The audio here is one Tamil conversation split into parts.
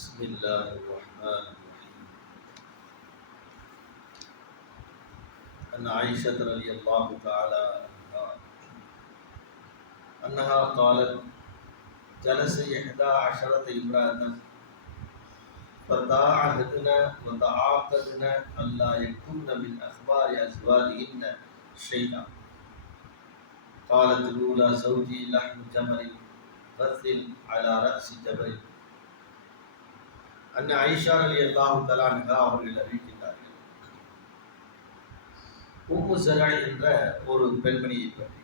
بسم الله الرحمن الرحيم. أن عائشة رضي الله تعالى عنها قالت: جلس 11 امرأة فتعاهدن وتعاقدن ألا يكتمن من أخبار أزواجهن شيئا. قالت الأولى: زوجي لحم جمل غث على رأس جبل. அன்னை ஆயிஷா ரலியல்லாஹு தஆலா அன்ஹா அவர்கள் அறிவிக்கின்றார்கள், உம்மு ஸரா என்ற ஒரு பெண்மணியை பற்றி.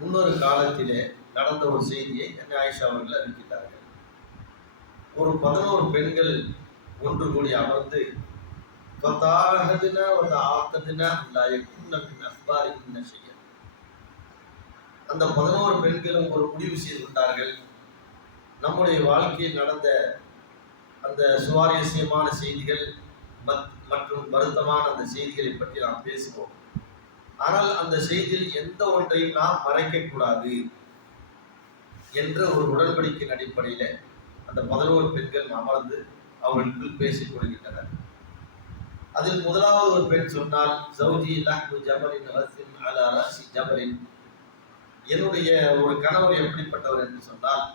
முன்னொரு காலத்திலே நடந்த ஒரு செய்தியை அன்னை ஆயிஷா அவர்கள் அறிவிக்கின்றார்கள். ஒரு 11 பெண்கள் ஒன்று கூடி அமர்ந்து அந்த 11 பெண்களும் ஒரு முடிவு செய்து கொண்டார்கள். நம்முடைய வாழ்க்கையில் நடந்த அந்த சுவாரஸ்யமான செய்திகள் மற்றும் வருத்தமான அந்த செய்திகளை பற்றி நாம் பேசுவோம். ஆனால் அந்த செய்தியில் எந்த ஒன்றையும் நாம் மறைக்கக்கூடாது என்ற ஒரு உடன்படிக்கையின் அடிப்படையில் அந்த 11 பெண்கள் அமர்ந்து அவர்களுக்குள் பேசிக் கொள்கின்றனர். அதில் முதலாவது ஒரு பெண் சொன்னால், ஜௌஜி லஹ்மு ஜபலின் ஹஸின் அலா ரஸி ஜபலின். என்னுடைய ஒரு கணவர் எப்படிப்பட்டவர் என்று சொன்னால்,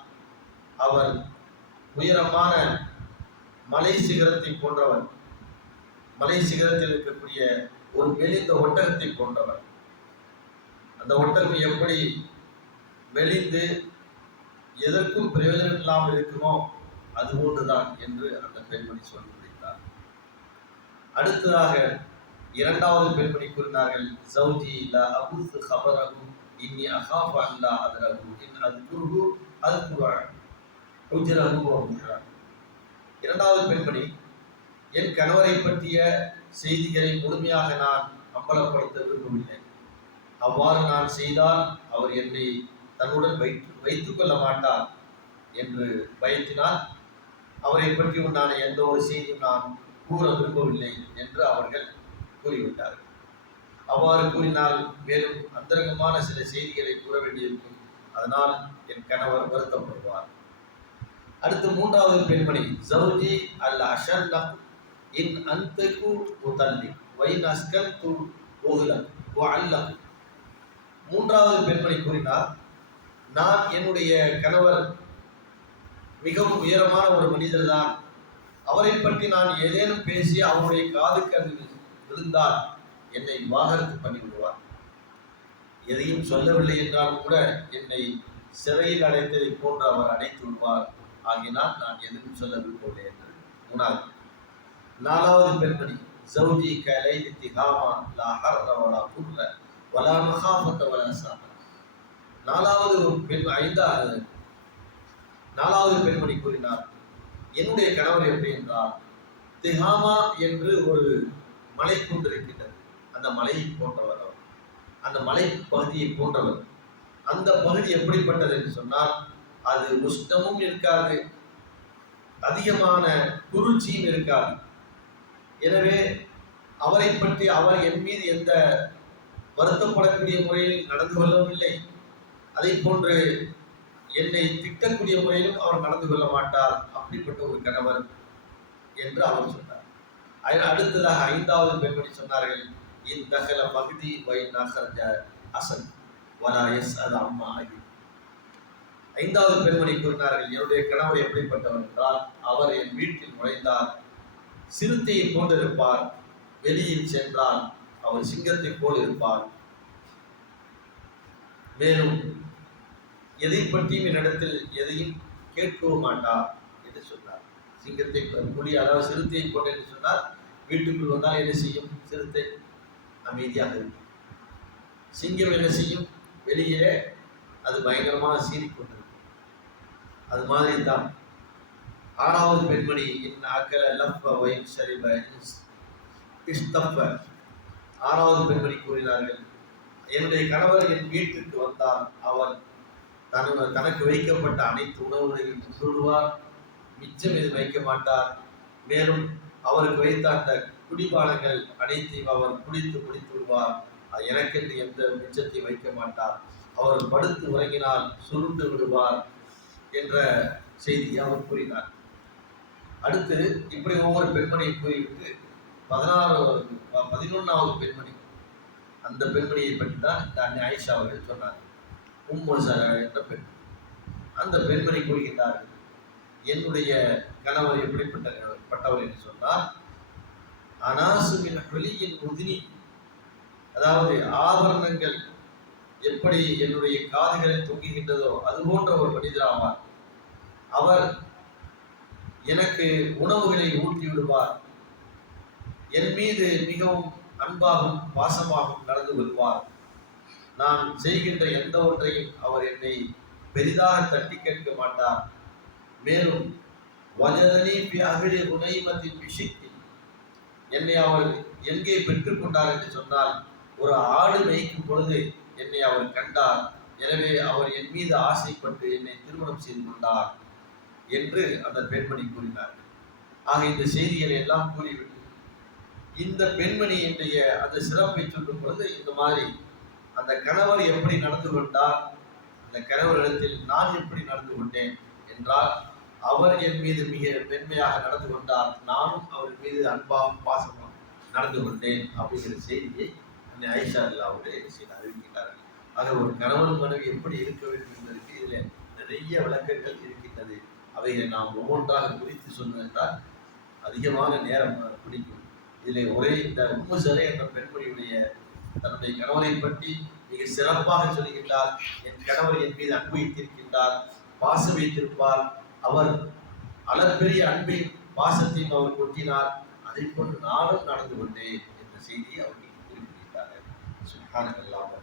அவர் உயரமான மலை சிகரத்தை போன்றவர், மலை சிகரத்தில் இருக்கக்கூடிய ஒரு மெலிந்த ஒட்டகத்தை போன்றவர். அந்த ஒட்டகம் எப்படி மெலிந்து எதற்கும் பிரயோஜனம் இல்லாமல் இருக்குமோ அது போன்றுதான் என்று அந்த பெண்மணி சொல்லி முடித்தார். அடுத்ததாக இரண்டாவது பெண்மணி கூறினார்கள், ஜௌஜி லா அபுஸ் கபரஹு இன்னி அகாஃபு அல்லா அதரஹு இன் அத்குருஹு அத்குரஹு உஜ்ரஹு வ உஜ்ரஹு. இரண்டாவது பெண்மணி, என் கணவரை பற்றிய செய்திகளை முழுமையாக நான் அம்பலப்படுத்த விரும்பவில்லை. அவ்வாறு நான் செய்தால் அவர் என்னை தன்னுடன் வைத்துக் கொள்ள மாட்டார் என்று பயத்தினால் அவரை பற்றி உண்டான எந்த ஒரு செய்தியும் நான் கூற விரும்பவில்லை என்று அவர்கள் கூறிவிட்டார்கள். அவ்வாறு கூறினால் மேலும் அந்தரங்கமான சில செய்திகளை கூற வேண்டியிருக்கும். அதனால் என் கணவர் வருத்தப்படுவார். அடுத்து மூன்றாவது பெண்மணி, ஜௌஜி அல் அஷல்லக் இன் அன்தகு முதல்லி வைன் அஸ்கன்து உஹ்லக் வ அல்லக். மூன்றாவது பெண்மணி கூறினார், நான் என்னுடைய கணவர் மிகவும் உயரமான ஒரு மனிதர் தான். அவரை பற்றி நான் ஏதேனும் பேசி அவருடைய காதுக்கு அது விழுந்தால் என்னை விவாகரத்து பண்ணிவிடுவார். எதையும் சொல்லவில்லை என்றாலும் கூட என்னை சிறையில் அடைத்ததை போன்று அவர் அடைத்து விடுவார். ஆகினால் நான் எதுவும் சொல்ல விரும்பவில்லை என்று மூணாவது. நாலாவது பெண்மணி, ஜௌஜி கலைதி திஹாமா லா ஹர்ர வலா குர்ர வலா மகாஃபத வலா சாப. நாலாவது பெண்மணி கூறினார், என்னுடைய கணவர் எப்படி என்றால், திஹாமா என்று ஒரு மலை கொண்டிருக்கின்றது. அந்த மலையை போன்றவர் அவர், அந்த மலை பகுதியை போன்றவர். அந்த பகுதி எப்படிப்பட்டது என்று சொன்னால், அது உஷ்ணமும் இருக்காது, அதிகமான குளிர்ச்சியும் இருக்காது. எனவே அவரை பற்றி அவர் என் மீது எந்த வருத்தப்படக்கூடிய முறையில் நடந்து கொள்ளவில்லை. அதை போன்று என்னை திட்டக்கூடிய முறையிலும் அவர் நடந்து கொள்ள மாட்டார். அப்படிப்பட்ட ஒரு கணவர் என்று அவர் சொன்னார். அடுத்ததாக ஐந்தாவது பெண்மணி சொன்னார்கள், இன் தகல பகுதி வை நகர்ஜ அசன் வலா எஸ் அது அம்மா ஆகி. ஐந்தாவது பெண்மணி கூறினார்கள், என்னுடைய கணவர் எப்படிப்பட்டவர் என்றால், அவர் என் வீட்டில் நுழைந்தார் சிறுத்தையை போன்று இருப்பார், வெளியில் சென்றால் அவர் சிங்கத்தை போல் இருப்பார். மேலும் எதை பற்றியும் என்னிடத்தில் எதையும் கேட்கவும் மாட்டார் என்று சொன்னார். சிங்கத்தை புலி, அதாவது சிறுத்தையை போன்று என்று சொன்னார். வீட்டுக்குள் வந்தால் என்ன செய்யும்? சிறுத்தை அமைதியாக இருக்கும். சிங்கம் என்ன செய்யும்? வெளியே அது பயங்கரமாக சீறிக்கொண்டிருக்கும். அது மாதிரி தான் ஆறாவது பெண்மணி, இன் அக்கல லஃப வைன் ஷரிப இஸ்தஃப. ஆறாவது பெண்மணி கூறினார்கள், என்னுடைய கணவர் என் வீட்டுக்கு வந்தால் அவர் தனக்கு வைக்கப்பட்ட அனைத்து உணவுகளையும் சொல்லுவார், மிச்சம் எதுவும் வைக்க மாட்டார். மேலும் அவருக்கு வைத்த அந்த குடிபானங்கள் அனைத்தையும் அவர் குடித்து விடுவார். எனக்கென்று எந்த மிச்சத்தையும் வைக்க மாட்டார். அவர் படுத்து உறங்கினால் சுருண்டு விடுவார். என்ற செய்தியை அவர் கூறினார். அடுத்து இப்படி ஒவ்வொரு பெண்மணியை கூறிவிட்டு 11வது பெண்மணி, அந்த பெண்மணியை பற்றி தான் இந்த அன்னை ஆயிஷா அவர்கள் சொன்னார். உம்மு ஸரா என்ற பெண். அந்த பெண்மணி கூறுகின்றார்கள், என்னுடைய கணவர் எப்படிப்பட்டவர் என்று சொன்னால், அனாசுமின் ஹுலியின் உதினி, அதாவது ஆபரணங்கள் எப்படி என்னுடைய காதுகளில் தொங்குகின்றதோ அது போன்ற ஒரு மனிதர் ஆவார். அவர் எனக்கு உணவுகளை ஊட்டி விடுவார், என் மீது மிகவும் அன்பாகவும் பாசமாகவும் நடந்து கொள்வார். நான் செய்கின்ற எந்த ஒன்றையும் அவர் என்னை பெரிதாக தட்டி கேட்க மாட்டார். மேலும் வஜதனி பி அஹ்லி ஹுனைமத்தின் பிஷித்தி, என்னை அவர் எங்கே பெற்றுக்கொண்டார் என்று சொன்னால், ஒரு ஆடு மேய்க்கும் பொழுது என்னை அவர் கண்டார், எனவே அவர் என் மீது ஆசைப்பட்டு என்னை திருமணம் செய்து கொண்டார் என்று அந்த பெண்மணி கூறினார். ஆக இந்த செய்திகளை எல்லாம் கூறிவிட்டு இந்த பெண்மணியினுடைய அந்த சிறப்பை சொல்லும் பொழுது, இந்த மாதிரி அந்த கணவர் எப்படி நடந்து கொண்டார், அந்த கணவரிடத்தில் நான் எப்படி நடந்து கொண்டேன் என்றால், அவர் என் மீது மிக மென்மையாக நடந்து கொண்டார், நானும் அவர் மீது அன்பாகவும் பாசமாக நடந்து கொண்டேன் அப்படிங்கிற செய்தியை அந்த ஆயிஷா அவர்கள் அறிவிக்கின்றார்கள். ஆக ஒரு கணவன் மனைவி எப்படி இருக்க வேண்டும் என்பதற்கு இதில் நிறைய விளக்கங்கள் இருக்கின்றது. அவைகளை நாம் ஒவ்வொன்றாக குறித்து சொல்வதென்றால் அதிகமான நேரம் பிடிக்கும். இதில் ஒரே இந்த உம்மு ஸரா என்ற பெண்மணியுடைய தன்னுடைய கணவரை பற்றி மிக சிறப்பாக சொல்கின்றார். என் கணவர் என் மீது அன்பு வைத்திருக்கின்றார், பாசம் வைத்திருப்பார், அவர் அளப்பெரிய அன்பையும் பாசத்தையும் அவர் கொட்டினார், அதை போன்று நானும் நடந்து கொண்டேன் என்ற செய்தியை அவர்கள் குறிப்பிட்டார்கள். சுப்ஹானல்லாஹ்.